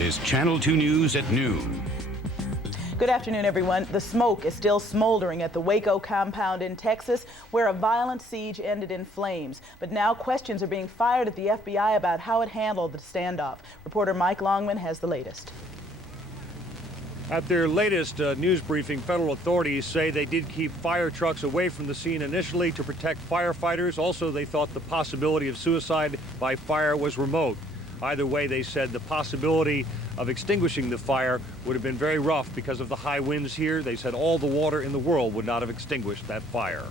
This is Channel 2 News at noon. Good afternoon, everyone. The smoke is still smoldering at the Waco compound in Texas, where a violent siege ended in flames. But now questions are being fired at the FBI about how it handled the standoff. Reporter Mike Longman has the latest. At their latest news briefing, federal authorities say they did keep fire trucks away from the scene initially to protect firefighters. Also, they thought the possibility of suicide by fire was remote. Either way, they said the possibility of extinguishing the fire would have been very rough because of the high winds here. They said all the water in the world would not have extinguished that fire.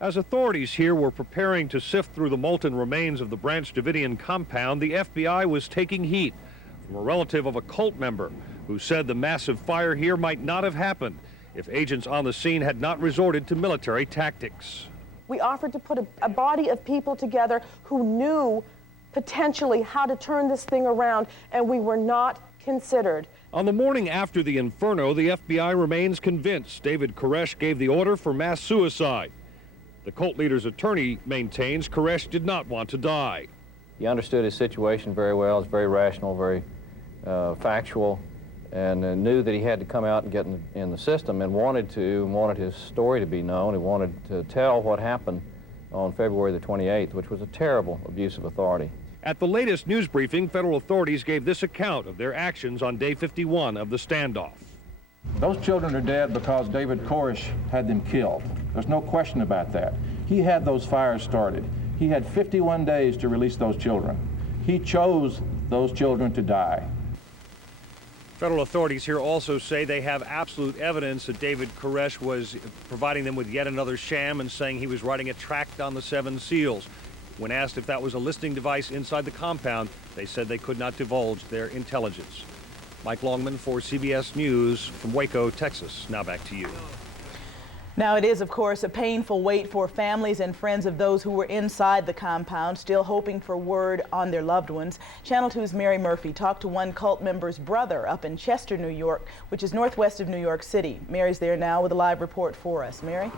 As authorities here were preparing to sift through the molten remains of the Branch Davidian compound, the FBI was taking heat from a relative of a cult member who said the massive fire here might not have happened if agents on the scene had not resorted to military tactics. We offered to put a body of people together who knew potentially how to turn this thing around, and we were not considered. On the morning after the inferno, the FBI remains convinced David Koresh gave the order for mass suicide. The cult leader's attorney maintains Koresh did not want to die. He understood his situation very well. It's very rational, very factual, and knew that he had to come out and get in the system, and wanted his story to be known. He wanted to tell what happened on February the 28th, which was a terrible abuse of authority. At the latest news briefing, federal authorities gave this account of their actions on day 51 of the standoff. Those children are dead because David Koresh had them killed. There's no question about that. He had those fires started. He had 51 days to release those children. He chose those children to die. Federal authorities here also say they have absolute evidence that David Koresh was providing them with yet another sham and saying he was writing a tract on the 7 seals. When asked if that was a listening device inside the compound, they said they could not divulge their intelligence. Mike Longman for CBS News from Waco, Texas. Now back to you. Now, it is, of course, a painful wait for families and friends of those who were inside the compound, still hoping for word on their loved ones. Channel 2's Mary Murphy talked to one cult member's brother up in Chester, New York, which is northwest of New York City. Mary's there now with a live report for us. Mary?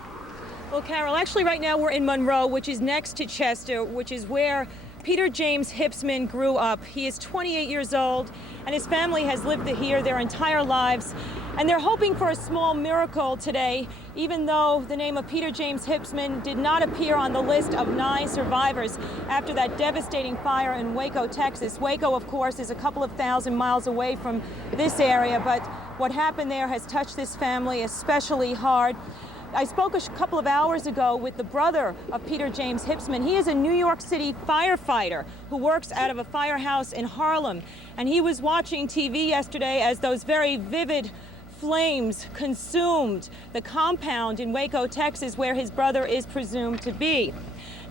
Well, Carol, actually right now we're in Monroe, which is next to Chester, which is where Peter James Hipsman grew up. He is 28 years old, and his family has lived here their entire lives. And they're hoping for a small miracle today, even though the name of Peter James Hipsman did not appear on the list of 9 survivors after that devastating fire in Waco, Texas. Waco, of course, is a couple of thousand miles away from this area, but what happened there has touched this family especially hard. I spoke a couple of hours ago with the brother of Peter James Hipsman. He is a New York City firefighter who works out of a firehouse in Harlem. And he was watching TV yesterday as those very vivid flames consumed the compound in Waco, Texas, where his brother is presumed to be.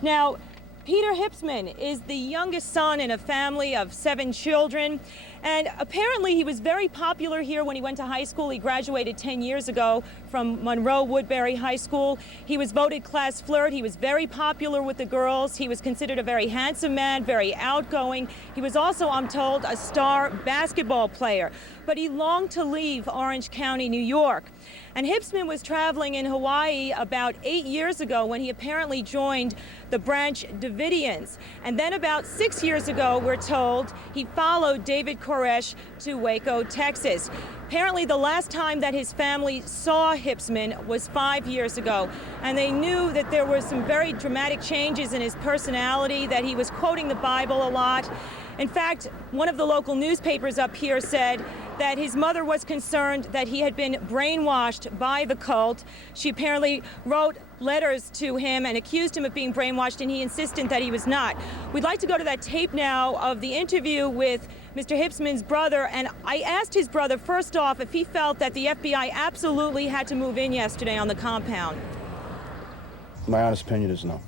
Now, Peter Hipsman is the youngest son in a family of 7 children, and apparently he was very popular here when he went to high school. He graduated 10 years ago from Monroe Woodbury High School. He was voted class flirt. He was very popular with the girls. He was considered a very handsome man, very outgoing. He was also, I'm told, a star basketball player. But he longed to leave Orange County, New York. And Hipsman was traveling in Hawaii about 8 years ago when he apparently joined the Branch Davidians. And then about 6 years ago, we're told, he followed David Koresh to Waco, Texas. Apparently the last time that his family saw Hipsman was 5 years ago, and they knew that there were some very dramatic changes in his personality, that he was quoting the Bible a lot. In fact, one of the local newspapers up here said that his mother was concerned that he had been brainwashed by the cult. She apparently wrote letters to him and accused him of being brainwashed, and he insisted that he was not. We'd like to go to that tape now of the interview with Mr. Hipsman's brother, and I asked his brother first off if he felt that the FBI absolutely had to move in yesterday on the compound. My honest opinion is no.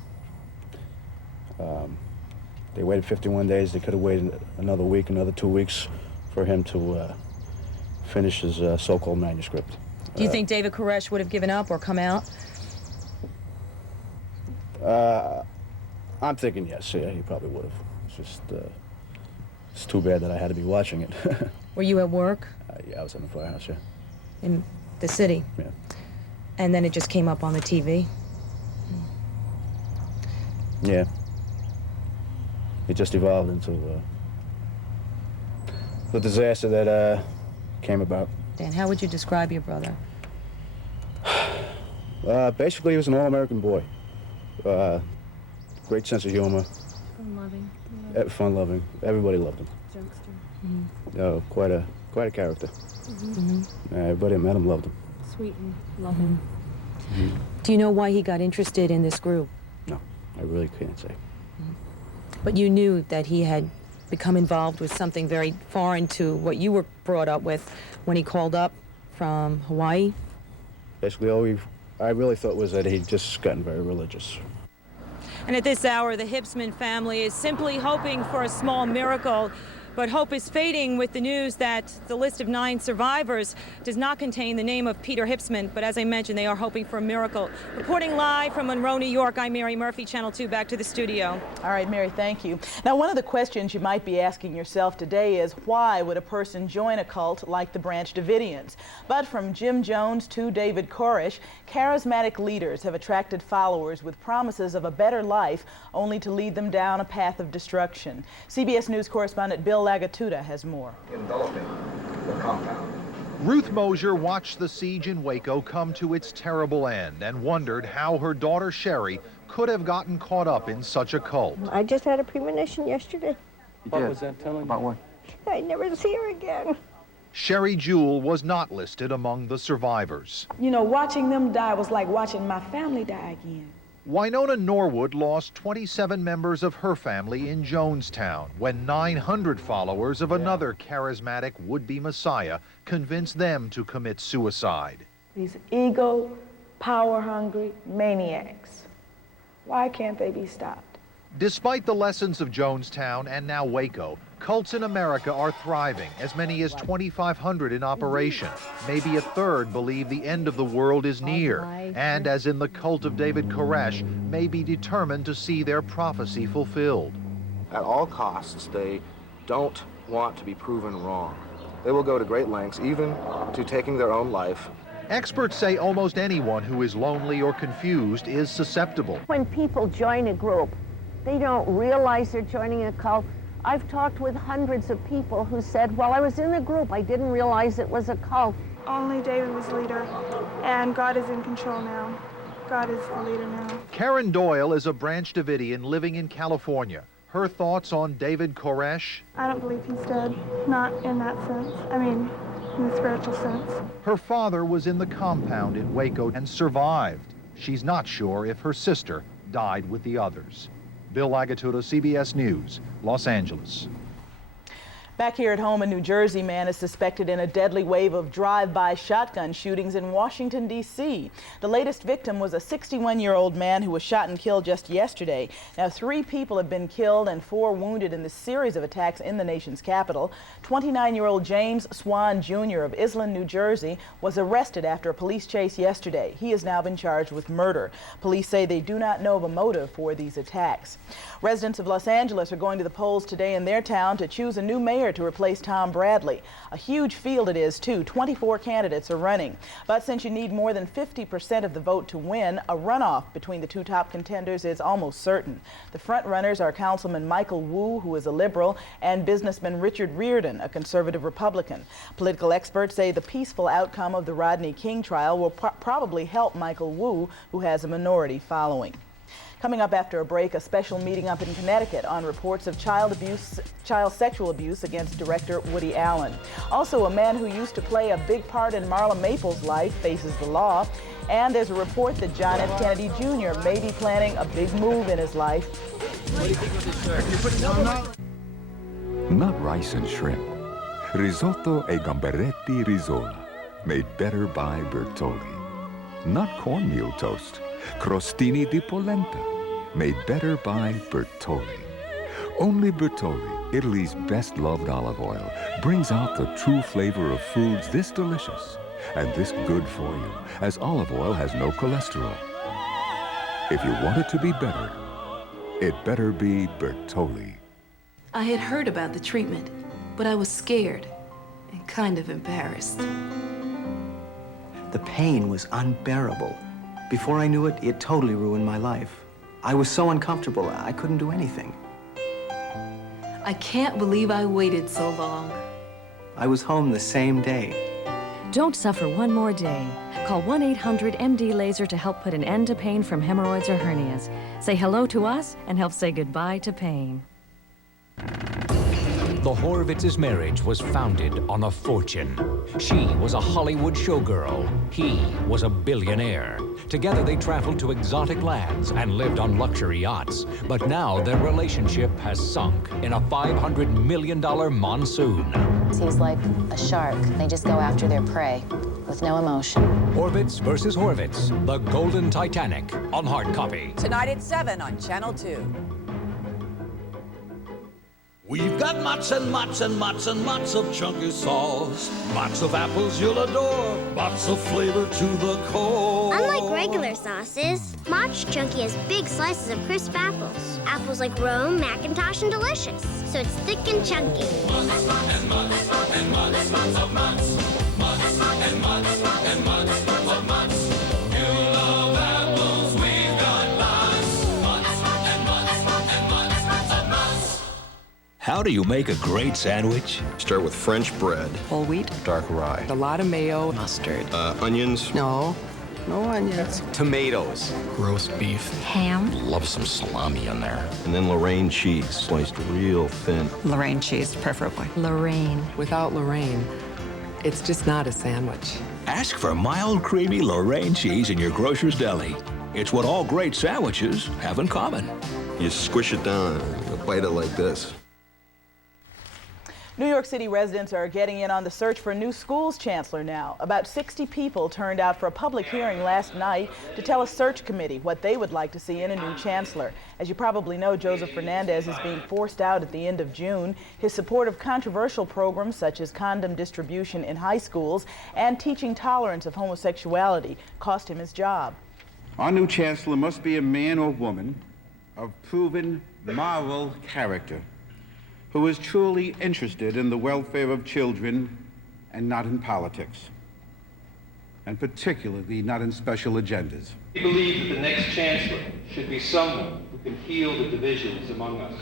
They waited 51 days. They could have waited another week, another 2 weeks for him to finish his so-called manuscript. Do you think David Koresh would have given up or come out? I'm thinking yes. Yeah, he probably would have. It's just it's too bad that I had to be watching it. Were you at work? Yeah, I was in the firehouse. Yeah. In the city? Yeah. And then it just came up on the TV? Yeah. It just evolved into the disaster that came about. Dan, how would you describe your brother? Basically, he was an all-American boy. Great sense of humor. Fun-loving. Fun-loving. Everybody loved him. Jokester. Quite a character. Everybody that met him loved him. Sweet and loving. Do you know why he got interested in this group? No, I really can't say. But you knew that he had become involved with something very foreign to what you were brought up with when he called up from Hawaii? Basically, all I really thought was that he'd just gotten very religious. And at this hour, the Hipsman family is simply hoping for a small miracle. But hope is fading with the news that the list of 9 survivors does not contain the name of Peter Hipsman. But as I mentioned, they are hoping for a miracle. Reporting live from Monroe, New York, I'm Mary Murphy, Channel 2. Back to the studio. All right, Mary, thank you. Now, one of the questions you might be asking yourself today is, why would a person join a cult like the Branch Davidians? But from Jim Jones to David Koresh, charismatic leaders have attracted followers with promises of a better life, only to lead them down a path of destruction. CBS News correspondent Bill Lagatuda has more. Enveloping the compound. Ruth Mosier watched the siege in Waco come to its terrible end and wondered how her daughter Sherry could have gotten caught up in such a cult. I just had a premonition yesterday. What was that telling you? About what? I'd never see her again. Sherry Jewell was not listed among the survivors. You know, watching them die was like watching my family die again. Winona Norwood lost 27 members of her family in Jonestown when 900 followers of another charismatic would-be messiah convinced them to commit suicide. These ego, power-hungry maniacs. Why can't they be stopped? Despite the lessons of Jonestown and now Waco, cults in America are thriving, as many as 2,500 in operation. Maybe a third believe the end of the world is near, and as in the cult of David Koresh, may be determined to see their prophecy fulfilled. At all costs, they don't want to be proven wrong. They will go to great lengths, even to taking their own life. Experts say almost anyone who is lonely or confused is susceptible. When people join a group, they don't realize they're joining a cult. I've talked with hundreds of people who said, while I was in the group, I didn't realize it was a cult. Only David was leader, and God is in control now. God is the leader now. Karen Doyle is a Branch Davidian living in California. Her thoughts on David Koresh? I don't believe he's dead, not in that sense. I mean, in the spiritual sense. Her father was in the compound in Waco and survived. She's not sure if her sister died with the others. Bill Lagatuda, CBS News, Los Angeles. Back here at home, a New Jersey man is suspected in a deadly wave of drive-by shotgun shootings in Washington, D.C. The latest victim was a 61-year-old man who was shot and killed just yesterday. Now, 3 people have been killed and 4 wounded in this series of attacks in the nation's capital. 29-year-old James Swan, Jr. of Island, New Jersey, was arrested after a police chase yesterday. He has now been charged with murder. Police say they do not know of a motive for these attacks. Residents of Los Angeles are going to the polls today in their town to choose a new mayor to replace Tom Bradley. A huge field it is, too. 24 candidates are running. But since you need more than 50% of the vote to win, a runoff between the 2 top contenders is almost certain. The front runners are Councilman Michael Wu, who is a liberal, and businessman Richard Riordan, a conservative Republican. Political experts say the peaceful outcome of the Rodney King trial will probably help Michael Wu, who has a minority following. Coming up after a break, a special meeting up in Connecticut on reports of child sexual abuse against director Woody Allen. Also, a man who used to play a big part in Marla Maples' life faces the law. And there's a report that John F. Kennedy Jr. may be planning a big move in his life. What do you think of this, sir? Not rice and shrimp. Risotto e gamberetti risola, made better by Bentolli. Not cornmeal toast. Crostini di polenta, made better by Bentolli. Only Bentolli, Italy's best-loved olive oil, brings out the true flavor of foods this delicious and this good for you, as olive oil has no cholesterol. If you want it to be better, it better be Bentolli. I had heard about the treatment, but I was scared and kind of embarrassed. The pain was unbearable. Before I knew it, it totally ruined my life. I was so uncomfortable, I couldn't do anything. I can't believe I waited so long. I was home the same day. Don't suffer one more day. Call 1-800-MD-LASER to help put an end to pain from hemorrhoids or hernias. Say hello to us and help say goodbye to pain. The Horowitz's marriage was founded on a fortune. She was a Hollywood showgirl. He was a billionaire. Together they traveled to exotic lands and lived on luxury yachts. But now their relationship has sunk in a $500 million monsoon. He's like a shark. They just go after their prey with no emotion. Horowitz versus Horowitz, The Golden Titanic, on hard copy. Tonight at 7 on Channel 2. We've got lots and lots and lots and lots of chunky sauce. Lots of apples you'll adore. Lots of flavor to the core. Unlike regular sauces, Mott's Chunky has big slices of crisp apples. Apples like Rome, Macintosh, and Delicious. So it's thick and chunky. Mott's and Mott's and Mott's of Mott's. Mott's and Mott's and Mott's of Mott's. You love apples, we've got lots. Mott's and Mott's and Mott's of Mott's. How do you make a great sandwich? Start with French bread. Whole wheat. Dark rye. A lot of mayo. Mustard. Onions. No onions. Tomatoes. Roast beef. Ham. Love some salami in there. And then Lorraine cheese, sliced real thin. Lorraine cheese, preferably. Lorraine. Without Lorraine, it's just not a sandwich. Ask for mild, creamy Lorraine cheese in your grocer's deli. It's what all great sandwiches have in common. You squish it down and bite it like this. New York City residents are getting in on the search for a new schools chancellor now. About 60 people turned out for a public hearing last night to tell a search committee what they would like to see in a new chancellor. As you probably know, Joseph Fernandez is being forced out at the end of June. His support of controversial programs such as condom distribution in high schools and teaching tolerance of homosexuality cost him his job. Our new chancellor must be a man or woman of proven moral character, who is truly interested in the welfare of children and not in politics, and particularly not in special agendas. We believe that the next chancellor should be someone who can heal the divisions among us.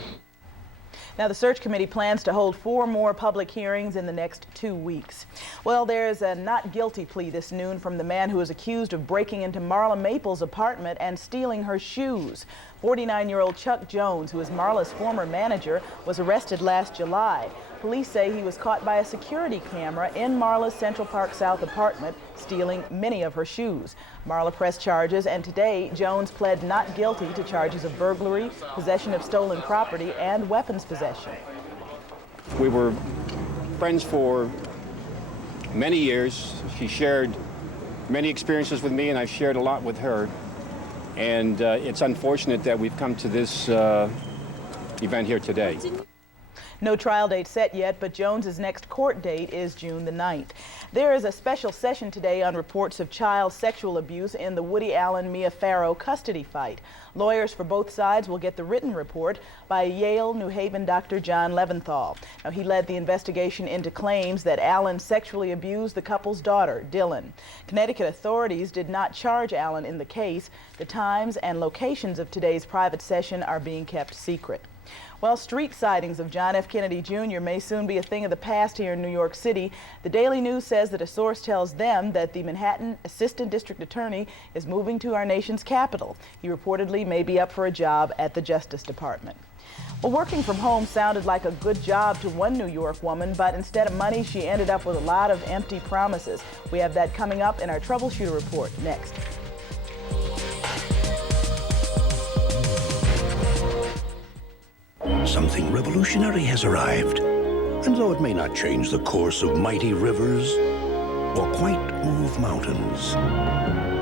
Now, the search committee plans to hold 4 more public hearings in the next 2 weeks. Well, there's a not guilty plea this noon from the man who is accused of breaking into Marla Maples' apartment and stealing her shoes. 49-year-old Chuck Jones, who is Marla's former manager, was arrested last July. Police say he was caught by a security camera in Marla's Central Park South apartment, stealing many of her shoes. Marla pressed charges, and today Jones pled not guilty to charges of burglary, possession of stolen property, and weapons possession. We were friends for many years. She shared many experiences with me, and I've shared a lot with her. And it's unfortunate that we've come to this event here today. No trial date set yet, but Jones's next court date is June the 9th. There is a special session today on reports of child sexual abuse in the Woody Allen-Mia Farrow custody fight. Lawyers for both sides will get the written report by Yale New Haven Dr. John Leventhal. Now, he led the investigation into claims that Allen sexually abused the couple's daughter, Dylan. Connecticut authorities did not charge Allen in the case. The times and locations of today's private session are being kept secret. Well, street sightings of John F. Kennedy Jr. may soon be a thing of the past here in New York City. The Daily News says that a source tells them that the Manhattan Assistant District Attorney is moving to our nation's capital. He reportedly may be up for a job at the Justice Department. Well, working from home sounded like a good job to one New York woman, but instead of money, she ended up with a lot of empty promises. We have that coming up in our Troubleshooter report next. Something revolutionary has arrived. And though it may not change the course of mighty rivers or quite move mountains,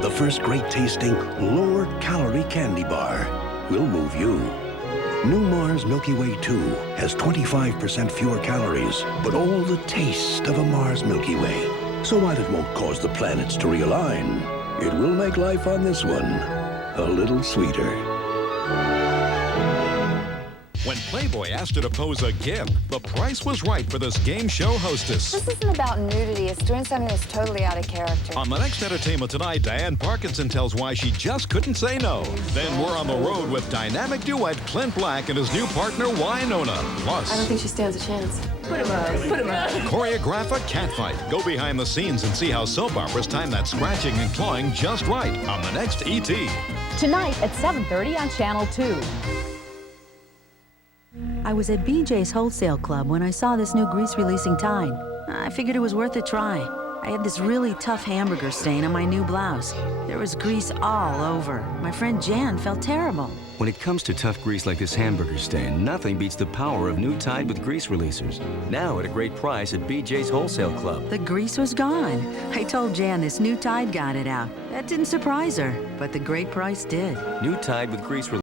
the first great-tasting, lower-calorie candy bar will move you. New Mars Milky Way 2 has 25% fewer calories, but all the taste of a Mars Milky Way. So while it won't cause the planets to realign, it will make life on this one a little sweeter. When Playboy asked her to pose a GIF, the price was right for this game show hostess. This isn't about nudity. It's doing something that's totally out of character. On the next Entertainment Tonight, Diane Parkinson tells why she just couldn't say no. Then we're on the road with dynamic duet Clint Black and his new partner, Wynonna. Plus, I don't think she stands a chance. Put him up. Put him up. choreograph a catfight. Go behind the scenes and see how soap operas time that scratching and clawing just right on the next E.T. Tonight at 7:30 on Channel 2. I was at BJ's Wholesale Club when I saw this new grease-releasing Tide. I figured it was worth a try. I had this really tough hamburger stain on my new blouse. There was grease all over. My friend Jan felt terrible. When it comes to tough grease like this hamburger stain, nothing beats the power of new Tide with grease releasers. Now at a great price at BJ's Wholesale Club. The grease was gone. I told Jan this new Tide got it out. That didn't surprise her, but the great price did. New Tide with grease releasers.